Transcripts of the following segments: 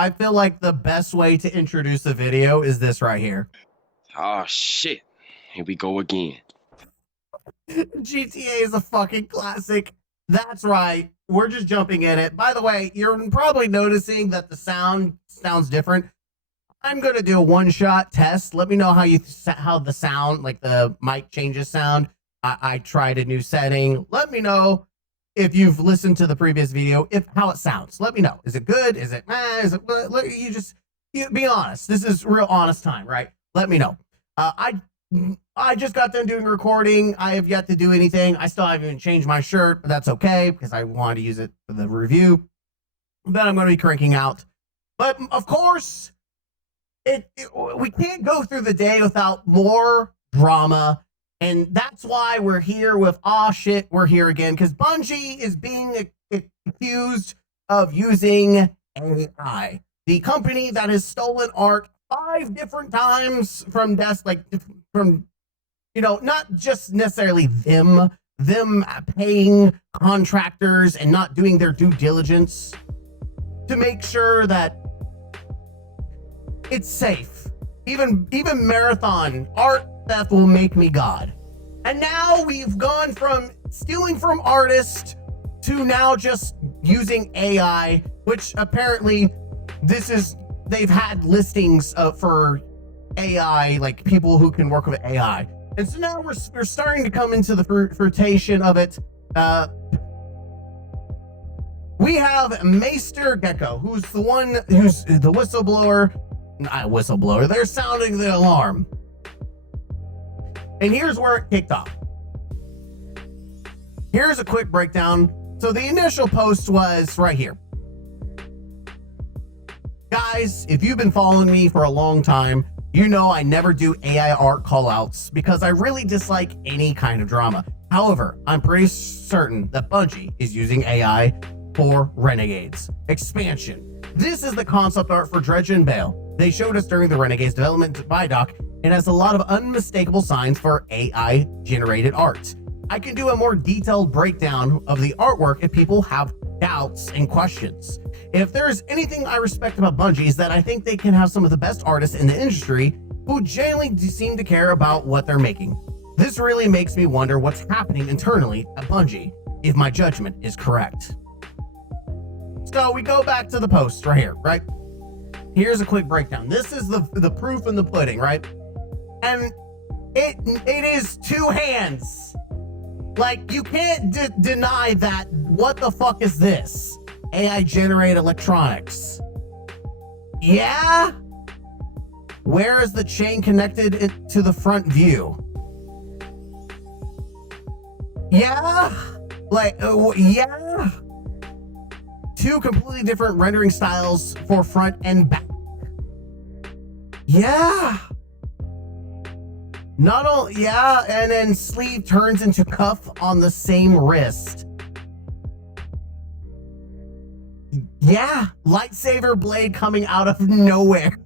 I feel like the best way to introduce a video is this right here. Oh shit. Here we go again. GTA is a fucking classic. That's right. We're just jumping in it. By the way, you're probably noticing that the sound sounds different. I'm gonna do a one-shot test. Let me know how the sound, like the mic changes sound. I tried a new setting. Let me know if you've listened to the previous video, if how it sounds. Let me know. Is it good? Is it? Is it? You be honest. This is real honest time, right? Let me know. I just got done doing recording. I have yet to do anything. I still haven't even changed my shirt, but that's okay because I wanted to use it for the review that I'm going to be cranking out. But of course, we can't go through the day without more drama. And that's why we're here with shit, we're here again, because Bungie is being accused of using AI. The company that has stolen art 5 different times from not just necessarily them paying contractors and not doing their due diligence to make sure that it's safe. Even marathon art theft will make me God. And now we've gone from stealing from artists to now just using AI, which apparently they've had listings for AI, like people who can work with AI. And so now we're starting to come into the fruition of it. We have Maester Gecko, who's the whistleblower. Not whistleblower, they're sounding the alarm. And here's where it kicked off. Here's a quick breakdown. So the initial post was right here. Guys, if you've been following me for a long time, you know I never do AI art callouts because I really dislike any kind of drama. However, I'm pretty certain that Bungie is using AI for Renegades expansion. This is the concept art for Dredge and Bale. They showed us during the Renegades development by Doc. It has a lot of unmistakable signs for AI generated art. I can do a more detailed breakdown of the artwork if people have doubts and questions. If there's anything I respect about Bungie is that I think they can have some of the best artists in the industry who genuinely seem to care about what they're making. This really makes me wonder what's happening internally at Bungie, if my judgment is correct. So we go back to the post right here, right? Here's a quick breakdown. This is the proof in the pudding, right? And it is 2 hands. Like, you can't deny that. What the fuck is this? AI generated electronics. Yeah? Where is the chain connected to the front view? Yeah? Like, yeah? 2 completely different rendering styles for front and back. Yeah? Not only, yeah, and then sleeve turns into cuff on the same wrist. Yeah, lightsaber blade coming out of nowhere.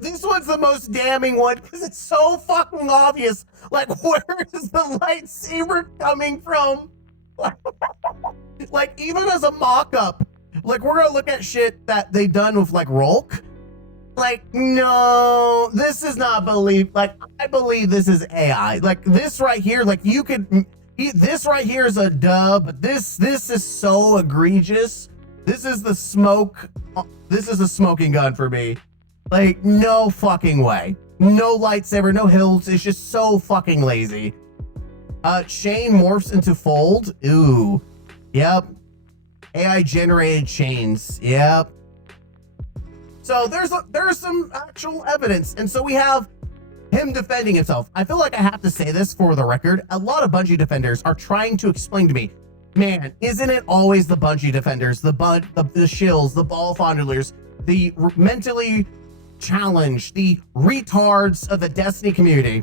This one's the most damning one because it's so fucking obvious. Like, where is the lightsaber coming from? Like, even as a mock-up, like, we're gonna look at shit that they've done with, like, Rolk. Like, no, this is not like, I believe this is AI. Like, this right here, like, this right here is a dub, but this is so egregious. This is the smoking gun for me. Like, no fucking way. No lightsaber, no hilts, it's just so fucking lazy. Chain morphs into fold, ooh, yep. AI generated chains, yep. So there's some actual evidence. And so we have him defending himself. I feel like I have to say this for the record. A lot of Bungie defenders are trying to explain to me, man, isn't it always the Bungie defenders, the shills, the ball fondlers, the mentally challenged, the retards of the Destiny community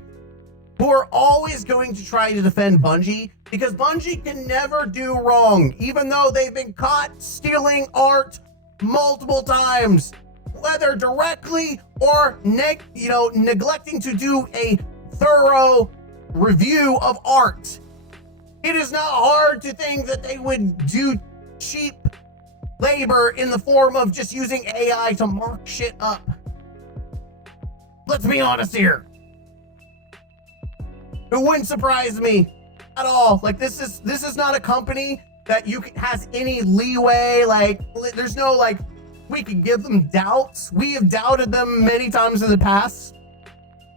who are always going to try to defend Bungie because Bungie can never do wrong, even though they've been caught stealing art multiple times. Whether directly or neglecting to do a thorough review of art. It is not hard to think that they would do cheap labor in the form of just using AI to mark shit up. Let's be honest here. It wouldn't surprise me at all. Like, this is not a company that has any leeway. Like, there's no, like, we can give them doubts. We have doubted them many times in the past.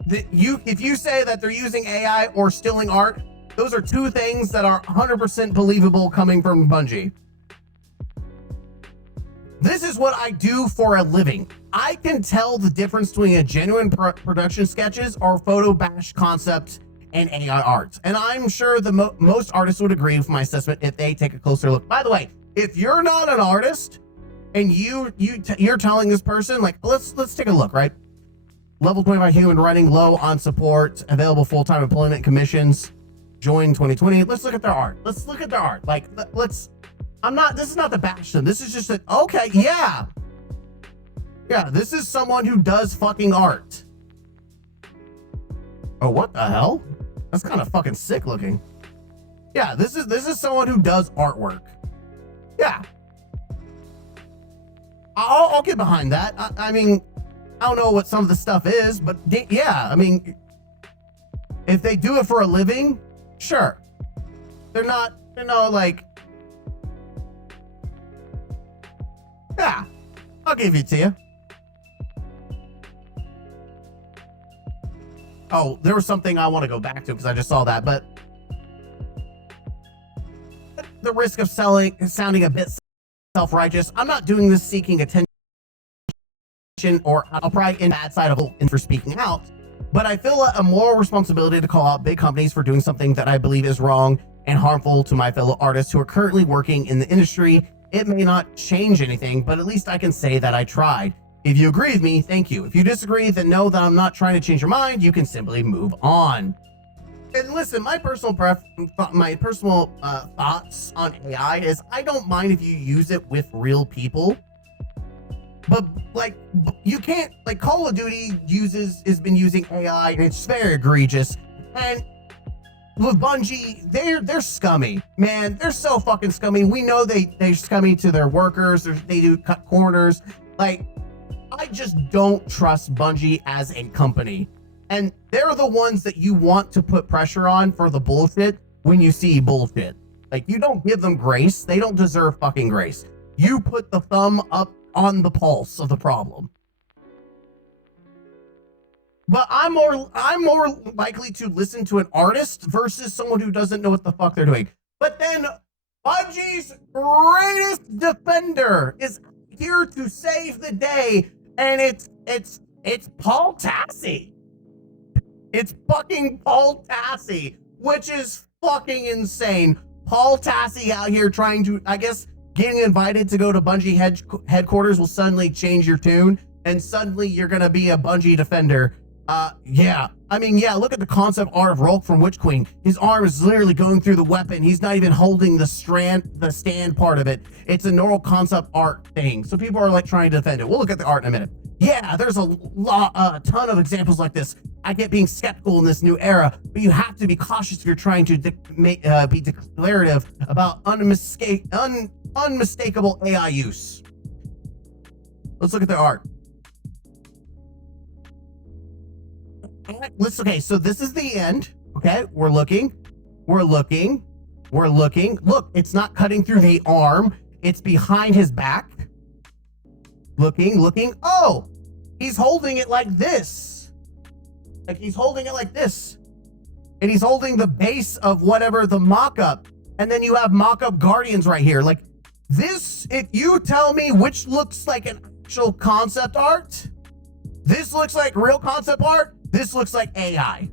If you say that they're using AI or stealing art, those are two things that are 100% believable coming from Bungie. This is what I do for a living. I can tell the difference between a genuine production sketches or photo bash concept and AI art. And I'm sure the most artists would agree with my assessment if they take a closer look. By the way, if you're not an artist and you're telling this person, like, let's take a look, right? Level 25 human running low on support, available full-time employment commissions, join 2020. Let's look at their art. Let's look at their art. Like, this is not the bash them. This is just okay, yeah. Yeah, this is someone who does fucking art. Oh, what the hell? That's kind of fucking sick looking. Yeah, this is someone who does artwork. Yeah. I'll get behind that. I mean, I don't know what some of the stuff is, but yeah, I mean, if they do it for a living, sure. They're not, like, yeah, I'll give it to you. Oh, there was something I want to go back to because I just saw that, but the risk of sounding a bit self-righteous, I'm not doing this seeking attention, or I'll probably in bad side of it for speaking out, but I feel a moral responsibility to call out big companies for doing something that I believe is wrong and harmful to my fellow artists who are currently working in the industry. It may not change anything, but at least I can say that I tried. If you agree with me, thank you. If you disagree, then know that I'm not trying to change your mind. You can simply move on. And listen, my personal thoughts on AI is I don't mind if you use it with real people, but like you can't, like, Call of Duty has been using AI and it's very egregious. And with Bungie, they're scummy, man. They're so fucking scummy. We know they're scummy to their workers. They do cut corners. Like, I just don't trust Bungie as a company. And they're the ones that you want to put pressure on for the bullshit when you see bullshit. Like, you don't give them grace. They don't deserve fucking grace. You put the thumb up on the pulse of the problem. But I'm more likely to listen to an artist versus someone who doesn't know what the fuck they're doing. But then Bungie's greatest defender is here to save the day, and it's Paul Tassy. It's fucking Paul Tassy, which is fucking insane. Paul Tassy out here trying to, I guess, getting invited to go to Bungie headquarters will suddenly change your tune, and suddenly you're gonna be a Bungie defender. Yeah. I mean, yeah, look at the concept art of Rolk from Witch Queen. His arm is literally going through the weapon. He's not even holding the stand part of it. It's a normal concept art thing. So people are like trying to defend it. We'll look at the art in a minute. Yeah, there's a ton of examples like this. I get being skeptical in this new era, but you have to be cautious if you're trying to be declarative about unmistakable AI use. Let's look at the art. Okay, so this is the end. Okay, we're looking. Look, it's not cutting through the arm. It's behind his back. Looking. Oh, he's holding it like this. And he's holding the base of whatever the mock-up. And then you have mock-up guardians right here. Like this, if you tell me which looks like an actual concept art, this looks like real concept art, this looks like AI.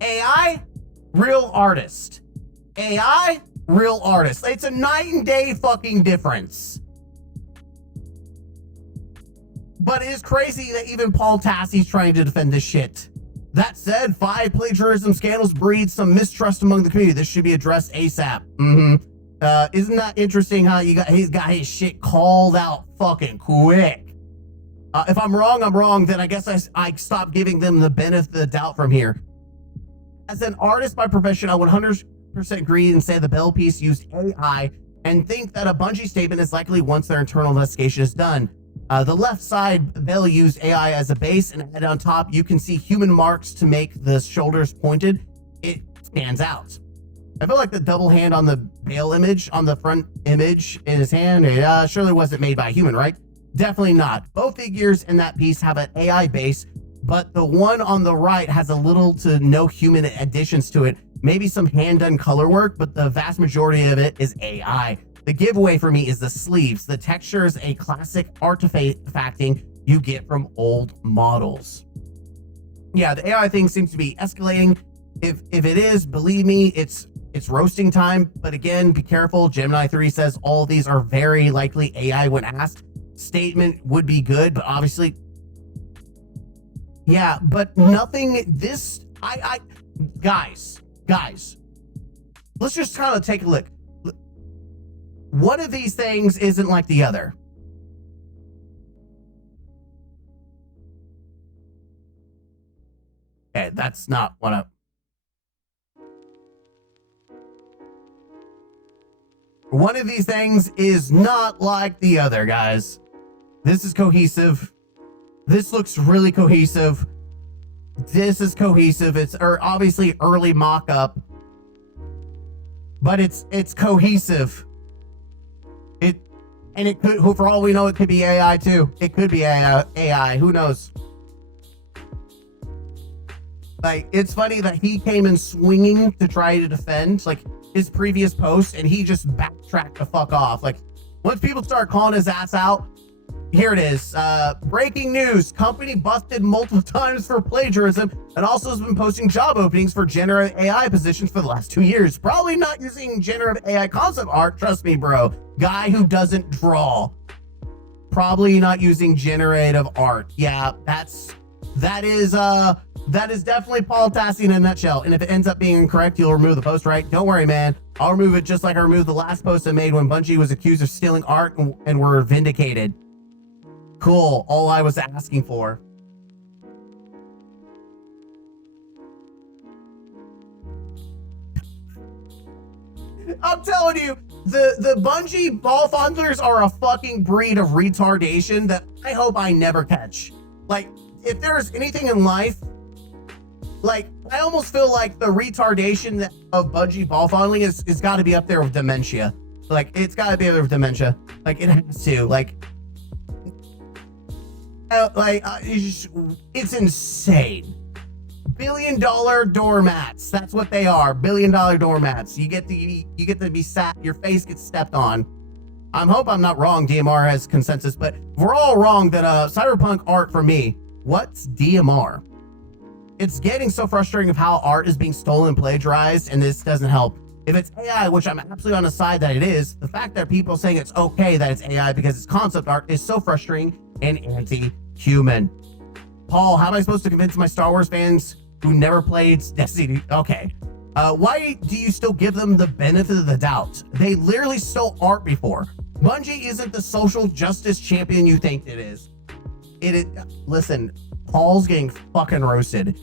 AI, real artist. AI, real artist. It's a night and day fucking difference. But it is crazy that even Paul Tassy's trying to defend this shit. That said, 5 plagiarism scandals breed some mistrust among the community. This should be addressed ASAP. Isn't that interesting how he's got his shit called out fucking quick? If I'm wrong, I'm wrong. Then I guess I stop giving them the benefit of the doubt from here. As an artist by profession, I would 100% agree and say the Bell piece used AI and think that a Bungie statement is likely once their internal investigation is done. The left side, they'll use AI as a base, and on top, you can see human marks to make the shoulders pointed. It stands out. I feel like the double hand on the Bale image, on the front image in his hand, it surely wasn't made by a human, right? Definitely not. Both figures in that piece have an AI base, but the one on the right has a little to no human additions to it. Maybe some hand-done color work, but the vast majority of it is AI. The giveaway for me is the sleeves. The texture is a classic artifacting you get from old models. Yeah, the AI thing seems to be escalating. If it is, believe me, it's roasting time. But again, be careful. Gemini 3 says all of these are very likely AI when asked. Statement would be good, but obviously, yeah, but nothing. This, guys, let's just kind of take a look. One of these things isn't like the other. Okay, that's not what I... One of these things is not like the other, guys. This is cohesive. This looks really cohesive. This is cohesive. It's obviously early mock-up, but it's cohesive. And it could, for all we know, it could be AI too. It could be AI. Who knows? Like, it's funny that he came in swinging to try to defend like his previous post, and he just backtracked the fuck off. Like, once people start calling his ass out, here it is. Breaking news. Company busted multiple times for plagiarism and also has been posting job openings for generative AI positions for the last 2 years. Probably not using generative AI concept art. Trust me, bro. Guy who doesn't draw. Probably not using generative art. Yeah, that is definitely Paul Tassy in a nutshell. And if it ends up being incorrect, you'll remove the post, right? Don't worry, man. I'll remove it just like I removed the last post I made when Bungie was accused of stealing art and were vindicated. Cool. All I was asking for. I'm telling you, the Bungie ball fondlers are a fucking breed of retardation that I hope I never catch. Like, if there's anything in life, like, I almost feel like the retardation of Bungie ball fondling is got to be up there with dementia. Like, it's got to be up there with dementia. Like, it has to. Like, it's insane. $1 billion doormats. That's what they are. $1 billion doormats. You get to be sat. Your face gets stepped on. I hope I'm not wrong. DMR has consensus, but we're all wrong that cyberpunk art for me. What's DMR? It's getting so frustrating of how art is being stolen and plagiarized, and this doesn't help. If it's AI, which I'm absolutely on the side that it is, the fact that people are saying it's okay that it's AI because it's concept art is so frustrating and anti-human. Paul, how am I supposed to convince my Star Wars fans who never played Destiny? Okay. Why do you still give them the benefit of the doubt? They literally stole art before. Bungie isn't the social justice champion you think it is. Listen, Paul's getting fucking roasted.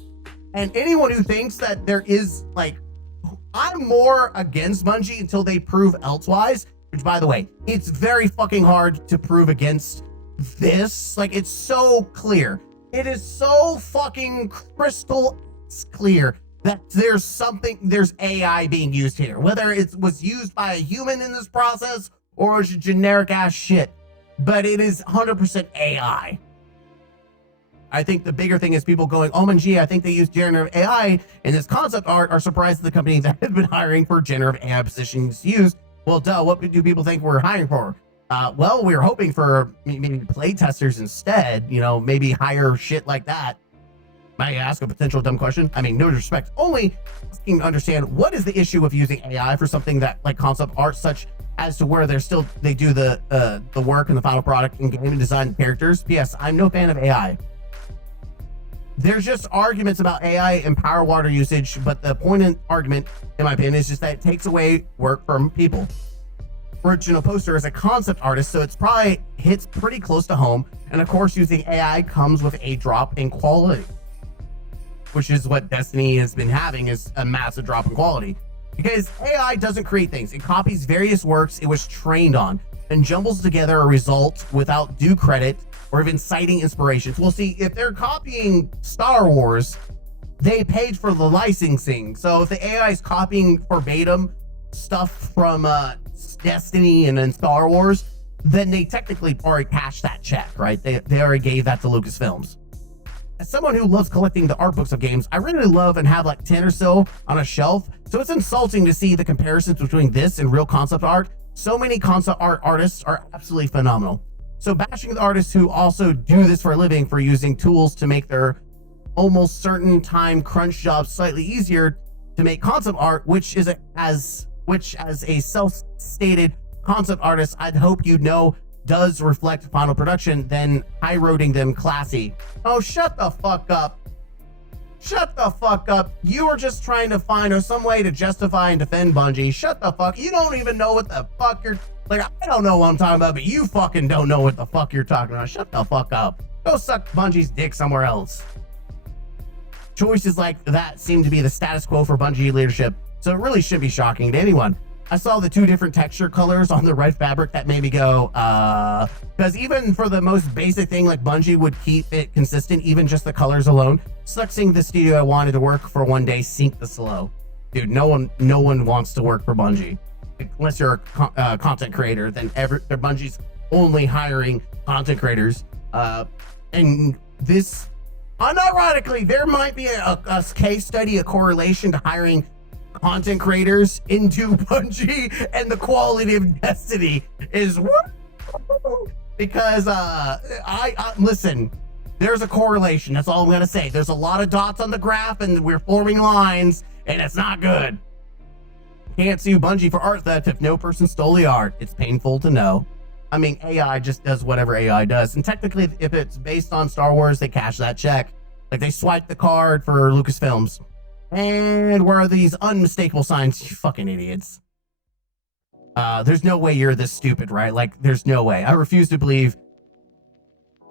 And anyone who thinks that there is, like, I'm more against Bungie until they prove elsewise, which, by the way, it's very fucking hard to prove against this. Like, it's so clear. It is so fucking crystal clear that there's AI being used here. Whether it was used by a human in this process or it's generic ass shit. But it is 100% AI. I think the bigger thing is people going, oh, Bungie, I think they use generative AI in this concept art, are surprised at the company that has been hiring for generative AI positions used. Well, duh, what do people think we're hiring for? Well, we were hoping for maybe play testers instead, you know, maybe hire shit like that. Might I ask a potential dumb question? I mean, no disrespect, only asking to understand what is the issue with using AI for something that like concept art, such as to where they do the work and the final product in game and design characters. P.S. I'm no fan of AI. There's just arguments about AI and power water usage, but the poignant argument, in my opinion, is just that it takes away work from people. Original poster is a concept artist, so it's probably hits pretty close to home. And of course, using AI comes with a drop in quality, which is what Destiny has been having, is a massive drop in quality. Because AI doesn't create things. It copies various works it was trained on and jumbles together a result without due credit or even citing inspirations. Well, see, if they're copying Star Wars, they paid for the licensing. So if the AI is copying verbatim stuff from Destiny and then Star Wars, then they technically already cashed that check, right? They already gave that to Lucasfilms. As someone who loves collecting the art books of games, I really love and have like 10 or so on a shelf. So it's insulting to see the comparisons between this and real concept art. So many concept art artists are absolutely phenomenal. So bashing the artists who also do this for a living for using tools to make their almost certain time crunch jobs slightly easier to make concept art, which as a self-stated concept artist, I'd hope you'd know does reflect final production, then high-roading them classy. Oh, shut the fuck up. Shut the fuck up. You are just trying to find some way to justify and defend Bungie. Shut the fuck. You don't even know what the fuck you're... Like, I don't know what I'm talking about, but you fucking don't know what the fuck you're talking about. Shut the fuck up. Go suck Bungie's dick somewhere else. Choices like that seem to be the status quo for Bungie leadership, so it really shouldn't be shocking to anyone. I saw the 2 different texture colors on the red fabric that made me go, because even for the most basic thing, like Bungie would keep it consistent, even just the colors alone. Sucks seeing the studio I wanted to work for one day sink the slow. Dude, no one wants to work for Bungie. Unless you're a content creator, then Bungie's only hiring content creators. And this, unironically, there might be a case study, a correlation to hiring content creators into Bungie, and the quality of Destiny is because I listen, there's a correlation. That's all I'm gonna say. There's a lot of dots on the graph and we're forming lines and it's not good. Can't sue Bungie for art theft if no person stole the art. It's painful to know. I mean, AI just does whatever AI does, and technically if it's based on Star Wars, they cash that check. Like, they swiped the card for Lucasfilms. And where are these unmistakable signs? You fucking idiots. There's no way you're this stupid, right? Like, there's no way. I refuse to believe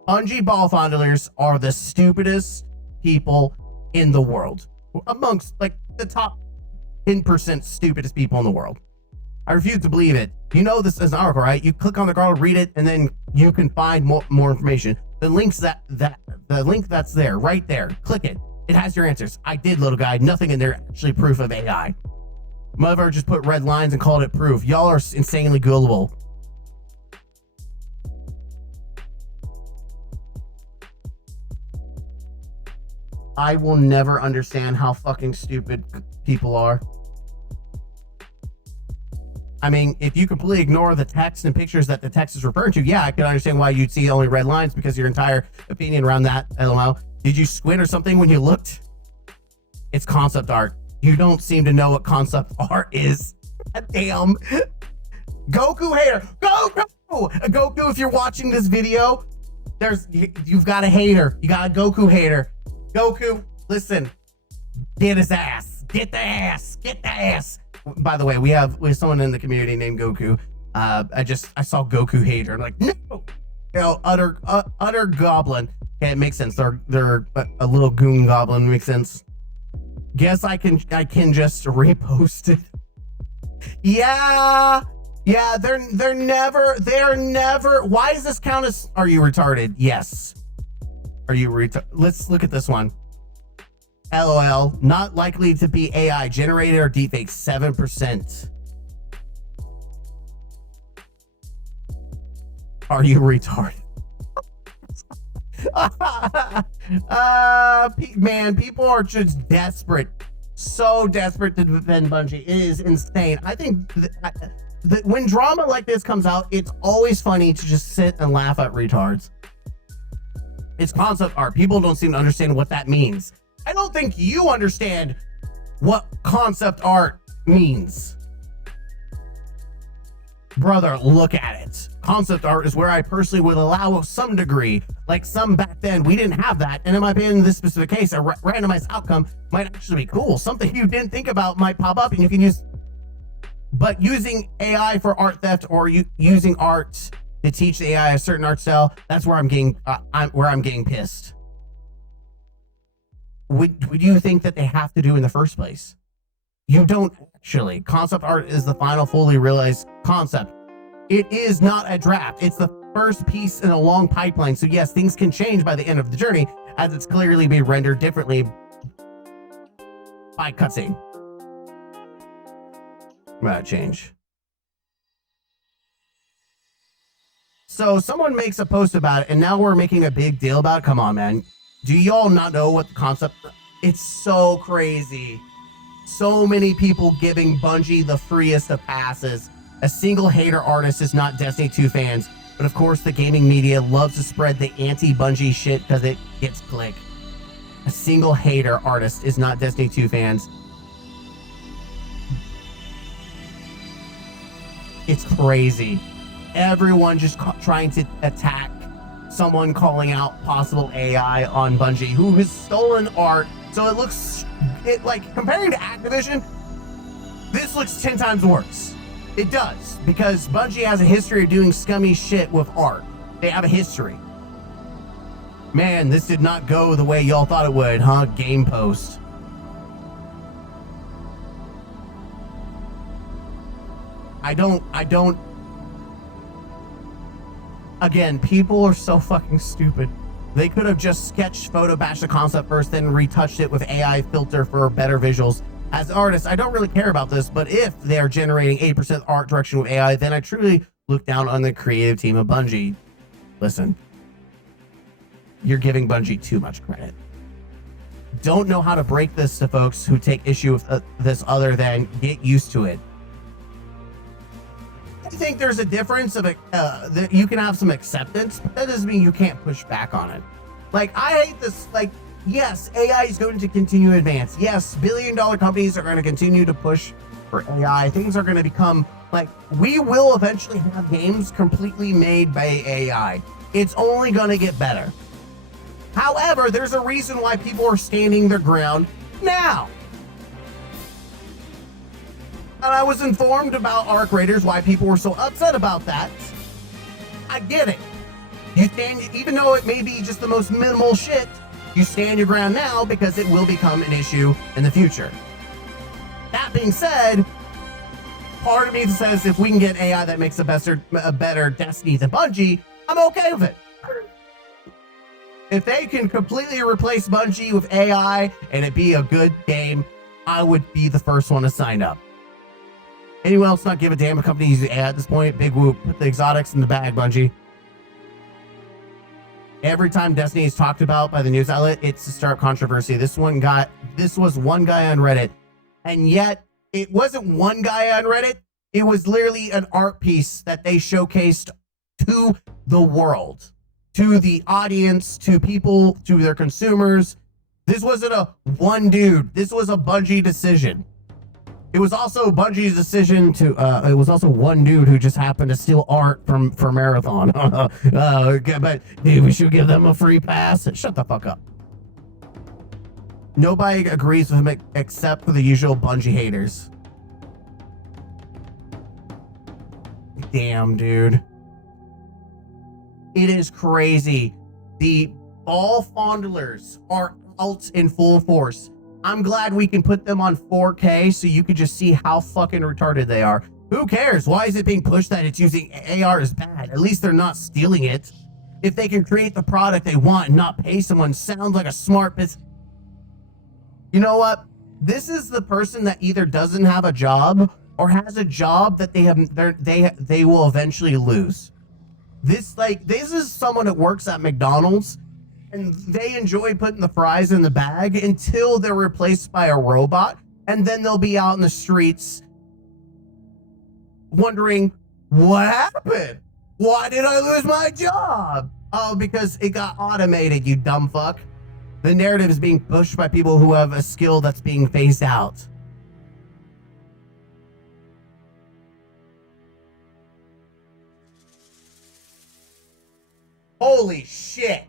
Bungie ball fondlers are the stupidest people in the world. Amongst, like, the top 10% stupidest people in the world. I refuse to believe it. You know this is an article, right? You click on the article, read it, and then you can find more information. The links the link that's there, right there, click it. It has your answers. I did, little guy. Nothing in there actually proof of AI. Mother just put red lines and called it proof. Y'all are insanely gullible. I will never understand how fucking stupid people are. I mean, if you completely ignore the text and pictures that the text is referring to, yeah, I can understand why you'd see only red lines, because your entire opinion around that, LOL. Did you squint or something when you looked? It's concept art. You don't seem to know what concept art is. Damn. Goku hater. Goku! Goku, if you're watching this video, you've got a hater. You got a Goku hater. Goku, listen. Get his ass. Get the ass. Get the ass. By the way, we have someone in the community named Goku. I saw Goku hater. I'm like, no. You know, utter goblin. Okay, it makes sense. They're a little goon goblin. Makes sense. Guess I can just repost it. Yeah. They're never. Why is this count as? Are you retarded? Yes. Are you retarded? Let's look at this one. LOL. Not likely to be AI generated or deepfake. 7%. Are you retarded? Man, people are just desperate, so desperate to defend Bungie. It is insane. I think that when drama like this comes out, it's always funny to just sit and laugh at retards. It's concept art. People don't seem to understand what that means. I don't think you understand what concept art means. Brother, look at it. Concept art is where I personally would allow some degree. Like some back then, we didn't have that. And in my opinion, in this specific case, a randomized outcome might actually be cool. Something you didn't think about might pop up and you can use. But using AI for art theft or using art to teach the AI a certain art style, that's where I'm getting pissed. Would you think that they have to do in the first place? You don't actually. Concept art is the final fully realized concept. It is not a draft. It's the first piece in a long pipeline. So yes, things can change by the end of the journey, as it's clearly being rendered differently by cutscene. Change. So someone makes a post about it, and now we're making a big deal about it. Come on, man. Do y'all not know what the concept? It's so crazy. So many people giving Bungie the freest of passes. A single hater artist is not Destiny 2 fans, but of course the gaming media loves to spread the anti-Bungie shit because it gets click. A single hater artist is not Destiny 2 fans. It's crazy. Everyone just trying to attack someone calling out possible AI on Bungie who has stolen art. So it looks, like comparing to Activision, this looks 10 times worse. It does, because Bungie has a history of doing scummy shit with art. They have a history. Man, this did not go the way y'all thought it would, huh? Game post. I don't. Again, people are so fucking stupid. They could have just sketched photo bashed the concept first, then retouched it with AI filter for better visuals. As artists, I don't really care about this, but if they're generating 80% art direction with AI, then I truly look down on the creative team of Bungie. Listen, you're giving Bungie too much credit. Don't know how to break this to folks who take issue with this other than get used to it. I think there's a difference of that you can have some acceptance, but that doesn't mean you can't push back on it. Like, I hate this. Like, yes, AI is going to continue to advance. Yes, billion-dollar companies are going to continue to push for AI. Things are going to become like, we will eventually have games completely made by AI. It's only going to get better. However, there's a reason why people are standing their ground now. And I was informed about Arc Raiders, why people were so upset about that. I get it. You stand, even though it may be just the most minimal shit, you stand your ground now because it will become an issue in the future. That being said, part of me says if we can get AI that makes a better Destiny than Bungie, I'm okay with it. If they can completely replace Bungie with AI and it be a good game, I would be the first one to sign up. Anyone else not give a damn? A company using AI at this point? Big whoop. Put the exotics in the bag, Bungie. Every time Destiny is talked about by the news outlet, it's to start controversy. This was one guy on Reddit, and yet it wasn't one guy on Reddit. It was literally an art piece that they showcased to the world, to the audience, to people, to their consumers. This wasn't a one dude. This was a Bungie decision. It was also Bungie's decision to, it was also one dude who just happened to steal art for Marathon. But dude, we should give them a free pass. Shut the fuck up. Nobody agrees with him except for the usual Bungie haters. Damn, dude. It is crazy. The ball fondlers are out in full force. I'm glad we can put them on 4K so you can just see how fucking retarded they are. Who cares? Why is it being pushed that it's using AR is bad? At least they're not stealing it. If they can create the product they want and not pay someone, sounds like a smart business. You know what? This is the person that either doesn't have a job or has a job that they will eventually lose. This is someone that works at McDonald's and they enjoy putting the fries in the bag until they're replaced by a robot, and then they'll be out in the streets wondering, what happened? Why did I lose my job? Oh, because it got automated, you dumb fuck. The narrative is being pushed by people who have a skill that's being phased out. Holy shit.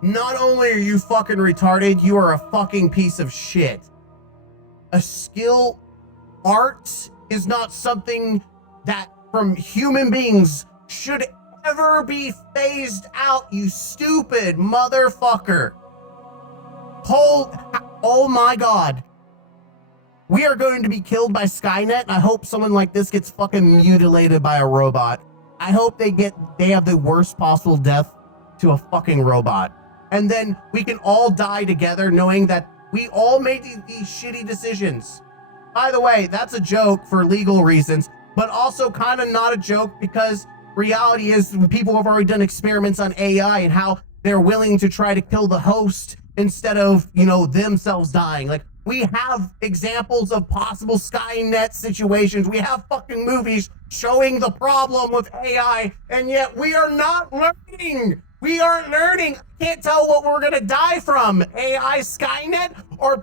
Not only are you fucking retarded, you are a fucking piece of shit. A skill, art is not something that from human beings should ever be phased out, you stupid motherfucker. Oh my God. We are going to be killed by Skynet. I hope someone like this gets fucking mutilated by a robot. I hope they have the worst possible death to a fucking robot. And then we can all die together knowing that we all made these shitty decisions. By the way, that's a joke for legal reasons, but also kind of not a joke because reality is people have already done experiments on AI and how they're willing to try to kill the host instead of, you know, themselves dying. Like, we have examples of possible Skynet situations. We have fucking movies showing the problem with AI, and yet we are not learning. We aren't learning. I can't tell what we're gonna die from. AI Skynet or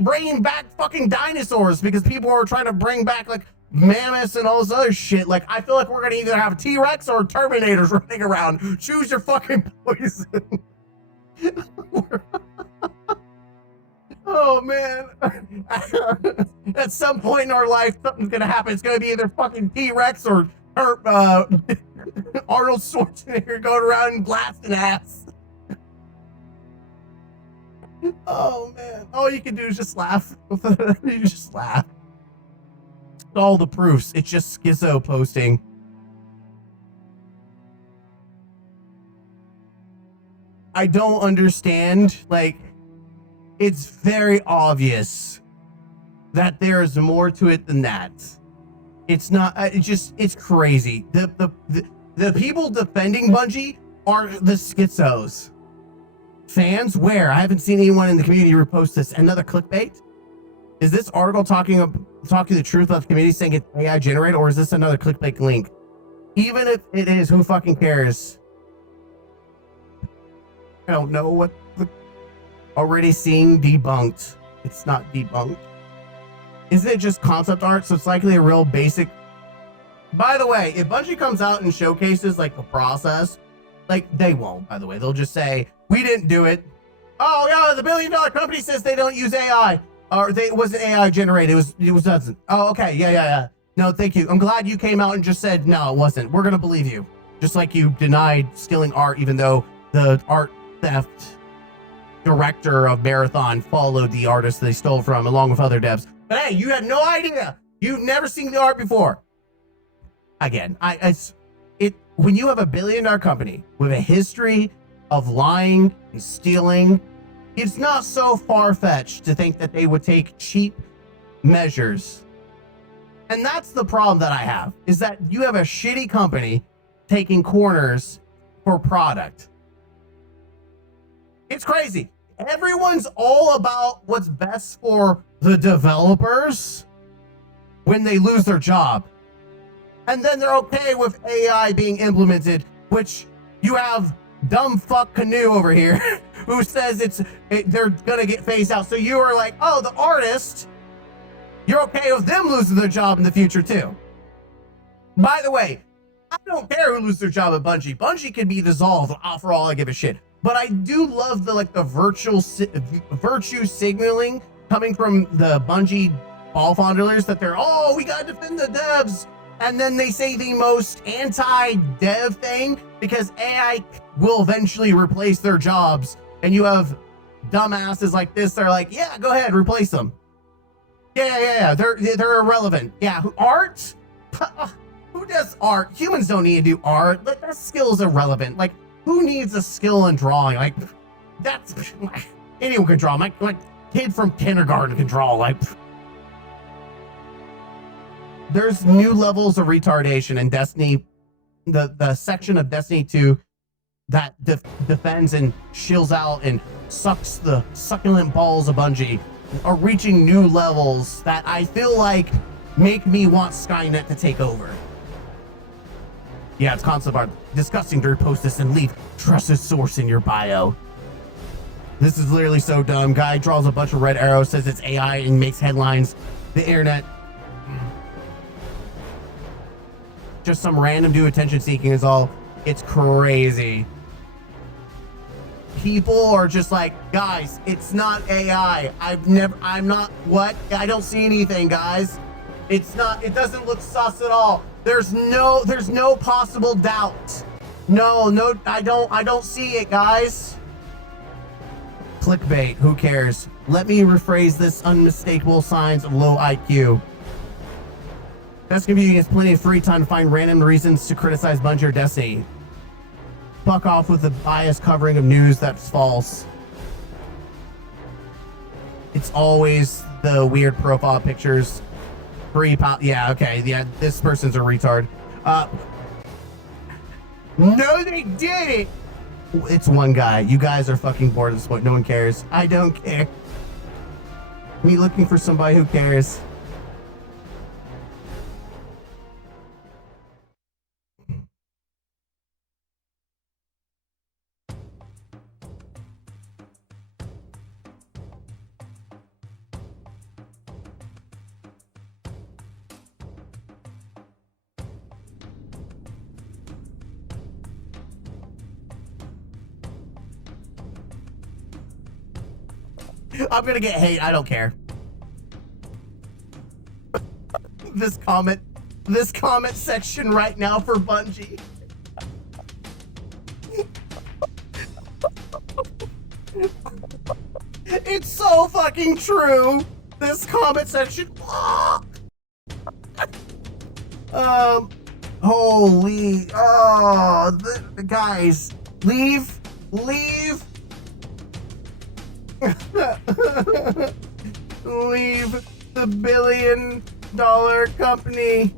bringing back fucking dinosaurs because people are trying to bring back like mammoths and all this other shit. Like, I feel like we're gonna either have T-Rex or Terminators running around. Choose your fucking poison. Oh man. At some point in our life, something's gonna happen. It's gonna be either fucking T-Rex or Arnold Schwarzenegger going around and blasting ass. Oh man. All you can do is just laugh. You just laugh. All the proofs. It's just schizo posting. I don't understand. Like, it's very obvious that there's more to it than that. It's not, it's crazy. The people defending Bungie are the schizos. Fans, where? I haven't seen anyone in the community repost this. Another clickbait? Is this article talking the truth about the community saying it's AI generated, or is this another clickbait link? Even if it is, who fucking cares? I don't know what the already seeing debunked. It's not debunked. Isn't it just concept art? So it's likely a real basic. By the way, if Bungie comes out and showcases like the process, like they won't, by the way, they'll just say, we didn't do it. Oh yeah, the $1 billion company says they don't use AI. Or it wasn't AI generated, it was doesn't. Oh, okay, yeah. No, thank you. I'm glad you came out and just said, no, it wasn't. We're gonna believe you. Just like you denied stealing art, even though the art theft director of Marathon followed the artist they stole from along with other devs. But hey, you had no idea. You've never seen the art before. Again, when you have $1 billion company with a history of lying and stealing, it's not so far-fetched to think that they would take cheap measures. And that's the problem that I have, is that you have a shitty company taking corners for product. It's crazy. Everyone's all about what's best for the developers when they lose their job. And then they're okay with AI being implemented, which you have dumb fuck Canoe over here who says they're gonna get phased out. So you are like, oh, the artist, you're okay with them losing their job in the future too. By the way, I don't care who loses their job at Bungie. Bungie can be dissolved for all I give a shit. But I do love the virtue signaling coming from the Bungie ball fondlers that they're, oh, we gotta defend the devs. And then they say the most anti-dev thing because AI will eventually replace their jobs. And you have dumbasses like this. They're like, yeah, go ahead, replace them. Yeah. They're irrelevant. Yeah, art? Who does art? Humans don't need to do art. That skill is irrelevant. Like, who needs a skill in drawing? Like, that's anyone can draw. My kid from kindergarten can draw. Like, there's new levels of retardation in Destiny. The section of Destiny 2 that defends and shills out and sucks the succulent balls of Bungie are reaching new levels that I feel like make me want Skynet to take over. Yeah, it's concept art. Disgusting to repost this and leave trusted source in your bio. This is literally so dumb. Guy draws a bunch of red arrows, says it's AI and makes headlines. The internet. Just some random dude attention seeking is all. It's crazy. People are just like, guys, it's not AI. I'm not, what? I don't see anything, guys. It's not, it doesn't look sus at all. There's no possible doubt. No, I don't see it, guys. Clickbait, who cares? Let me rephrase this: unmistakable signs of low IQ. Best community has plenty of free time to find random reasons to criticize Bungie or Destiny. Fuck off with the biased covering of news that's false. It's always the weird profile pictures. Yeah, okay, yeah, this person's a retard. No, they did it! It's one guy. You guys are fucking bored at this point. No one cares. I don't care. Me looking for somebody who cares. I'm gonna get hate. I don't care. This comment section right now for Bungie. It's so fucking true. This comment section. Holy. Oh, the guys, leave. Leave the $1 billion company.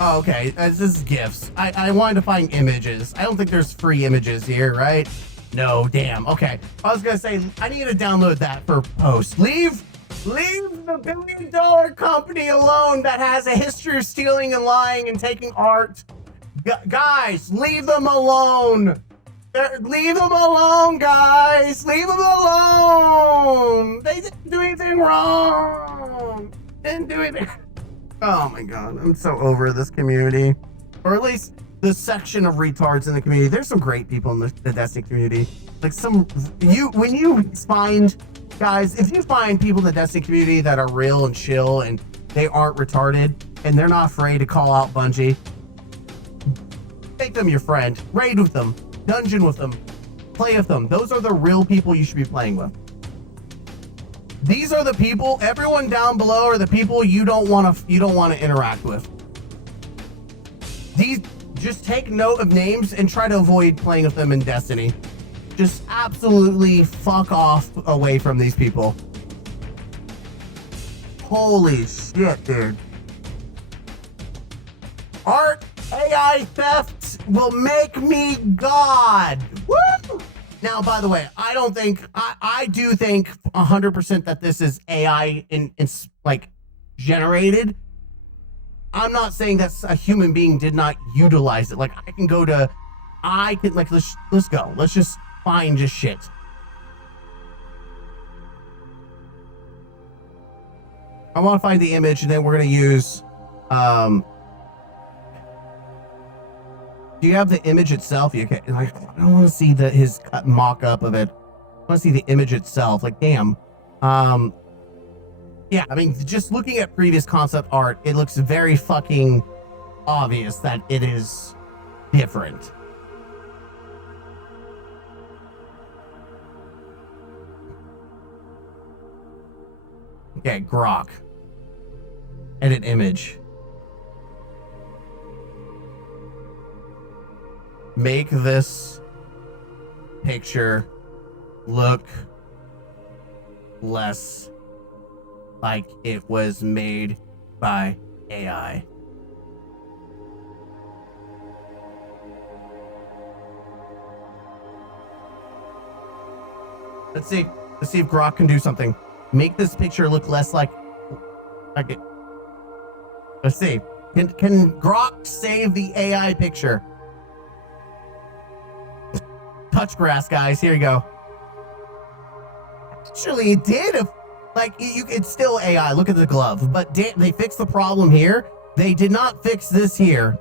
Oh, okay, this is GIFs. I wanted to find images. I don't think there's free images here, right? No, damn. Okay, I was gonna say I need to download that for post. Leave the $1 billion company alone that has a history of stealing and lying and taking art. Guys, leave them alone. Leave them alone, guys. Leave them alone. They didn't do anything wrong. Didn't do anything. Oh my god, I'm so over this community. Or at least the section of retards in the community. There's some great people in the Destiny community. Like when you find, guys, if you find people in the Destiny community that are real and chill and they aren't retarded and they're not afraid to call out Bungie, make them your friend, raid with them, dungeon with them, play with them. Those are the real people you should be playing with. These are the people, everyone down below are the people you don't want to interact with. Just take note of names and try to avoid playing with them in Destiny. Just absolutely fuck off away from these people. Holy shit, dude. Art AI theft will make me God. Woo! Now, by the way, I do think 100% that this is AI in like generated. I'm not saying that a human being did not utilize it. Like let's go. Let's just find just shit. I want to find the image and then we're going to use, do you have the image itself? I don't want to see his mock-up of it. I want to see the image itself. Like, damn. Yeah, I mean, just looking at previous concept art, it looks very fucking obvious that it is different. Okay, Grok. Edit image. Make this picture look less like it was made by AI. Let's see if Grok can do something. Make this picture look less like it. Let's see. Can Grok save the AI picture? Touch grass, guys. Here you go. Actually, it did. It's still AI. Look at the glove. But they fixed the problem here. They did not fix this here.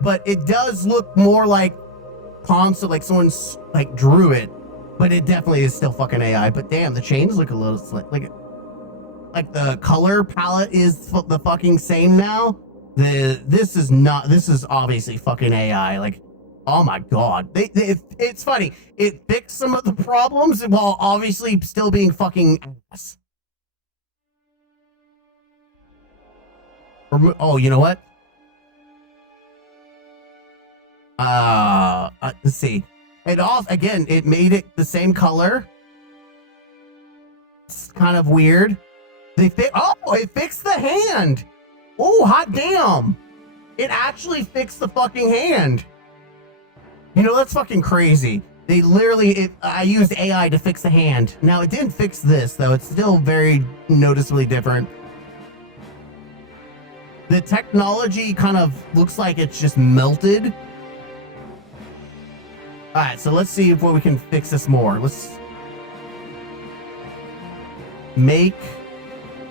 But it does look more like console, like someone's like drew it. But it definitely is still fucking AI. But damn, the chains look a little like the color palette is the fucking same now. This is obviously fucking AI. Like Oh my god. It's funny. It fixed some of the problems while obviously still being fucking ass. Oh, you know what? Let's see. It also, again, it made it the same color. It's kind of weird. It fixed the hand. Oh, hot damn. It actually fixed the fucking hand. You know, that's fucking crazy. They literally, I used AI to fix the hand. Now, it didn't fix this, though. It's still very noticeably different. The technology kind of looks like it's just melted. All right, so let's see if we can fix this more. Let's make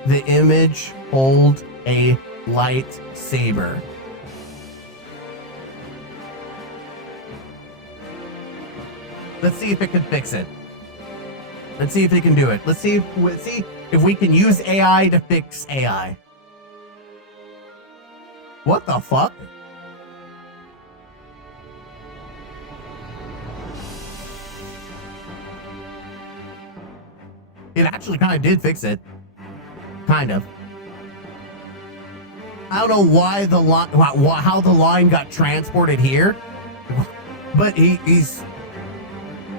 the image hold a lightsaber. Let's see if it can fix it. Let's see if it can do it. Let's see if we can use AI to fix AI. What the fuck? It actually kind of did fix it. Kind of. I don't know why the line, how the line got transported here, but he's.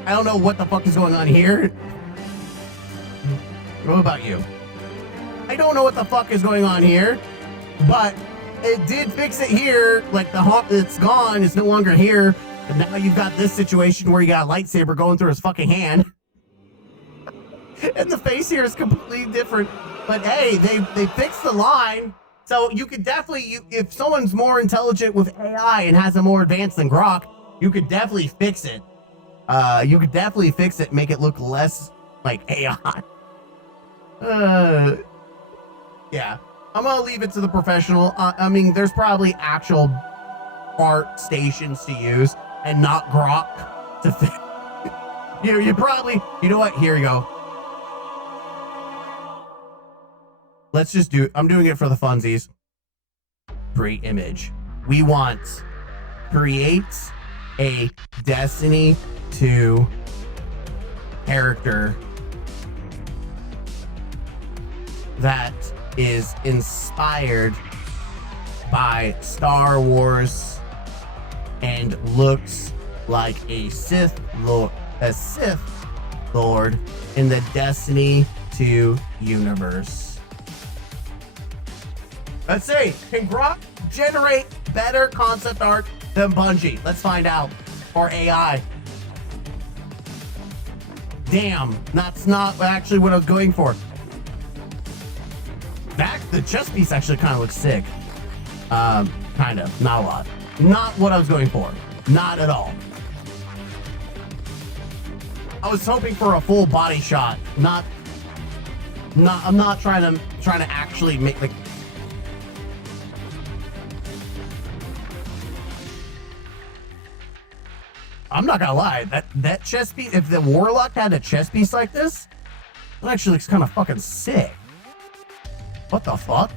I don't know what the fuck is going on here. What about you? I don't know what the fuck is going on here, but it did fix it here. Like it's gone. It's no longer here. And now you've got this situation where you got a lightsaber going through his fucking hand. And the face here is completely different. But hey, they fixed the line. So you could definitely, if someone's more intelligent with AI and has a more advanced than Grok, you could definitely fix it. You could definitely fix it, make it look less like AI. Yeah. I'm gonna leave it to the professional. I mean, there's probably actual art stations to use and not Grok to fix. You probably, you know what? Here you go. Let's just do, I'm doing it for the funsies. Pre-image. We want create a Destiny 2 character that is inspired by Star Wars and looks like a Sith Lord in the Destiny 2 universe. Let's see. Can Grok generate better concept art than Bungie? Let's find out. Or AI. Damn, that's not actually what I was going for. The chest piece actually kind of looks sick. Kind of, not a lot. Not what I was going for. Not at all. I was hoping for a full body shot. I'm not trying to actually make like. I'm not gonna lie, that chest piece, if the Warlock had a chest piece like this, it actually looks kind of fucking sick. What the fuck?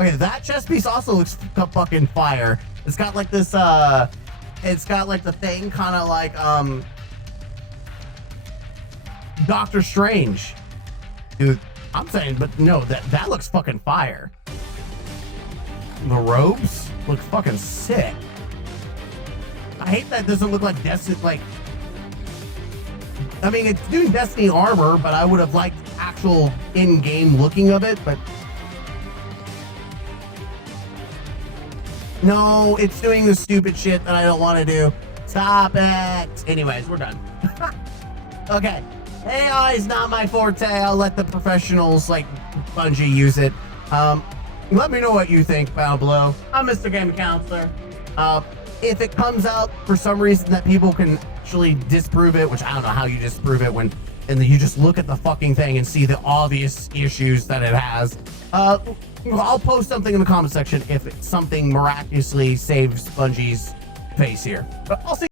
Okay, that chest piece also looks fucking fire. It's got like this, it's got like the thing kind of like, Doctor Strange. Dude, I'm saying, but no, that looks fucking fire. The robes look fucking sick. I hate that it doesn't look like Destiny, like, I mean, it's doing Destiny armor, but I would have liked actual in-game looking of it, but no, it's doing the stupid shit that I don't want to do. Stop it. Anyways, we're done. Okay. AI is not my forte. I'll let the professionals like Bungie use it. Let me know what you think down below. I'm Mr. Game Counselor. If it comes out for some reason that people can actually disprove it, which I don't know how you disprove it when, and then you just look at the fucking thing and see the obvious issues that it has. I'll post something in the comment section if something miraculously saves Bungie's face here. But I'll see